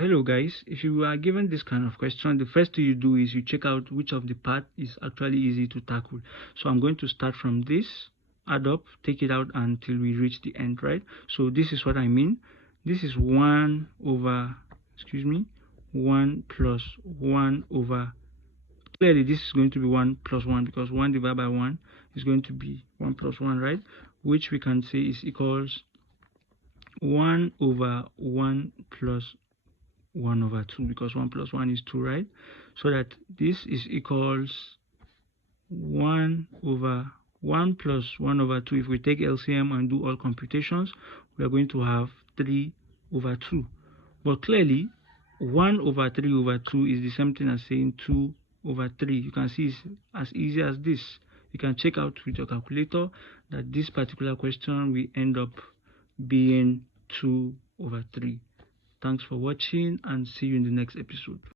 Hello guys, if you are given this kind of question, the first thing you do is you check out which of the part is actually easy to tackle. So I'm going to start from this, add up, take it out until we reach the end, right? So this is what I mean. This is 1 over, 1 plus 1 over, clearly this is going to be 1 plus 1 because 1 divided by 1 is going to be 1 plus 1, right? Which we can say is equals 1 over 1 plus 1 over 2 because 1 plus 1 is 2, right? So that this is equals 1 over 1 plus 1 over 2. If we take LCM and do all computations, we are going to have 3 over 2. But clearly, 1 over 3 over 2 is the same thing as saying 2 over 3. You can see it's as easy as this. You can check out with your calculator that this particular question will end up being 2 over 3. Thanks for watching and see you in the next episode.